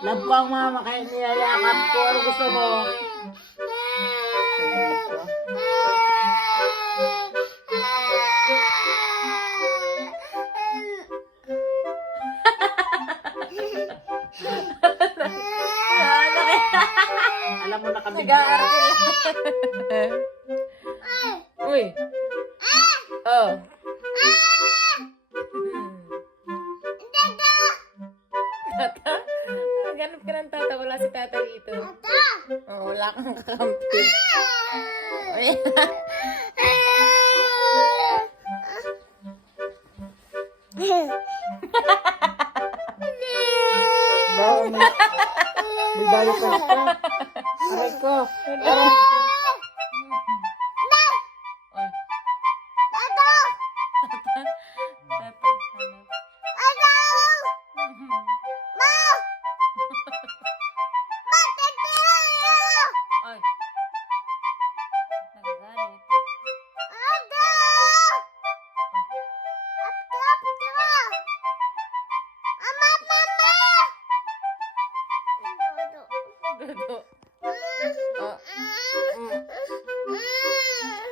Love ko ang mama kaya niyayakap ko. Ano gusto mo? Alam mo na kami. Nag-aaral. Uy. Oh. Tata? Ganap ka ng tata. Wala si tata dito. Oh, wala kang kakampi. Uy. May bayo ka pa. Aray ko. Aray.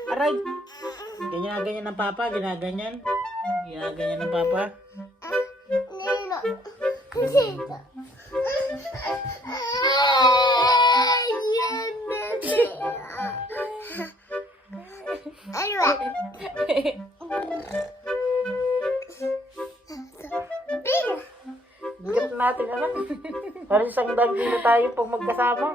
Aray. Ganyan ng papa. Ginaganyan. Ginaganyan ng papa. Bigat natin, anak. Parang isang dagli na tayo pag magkasama.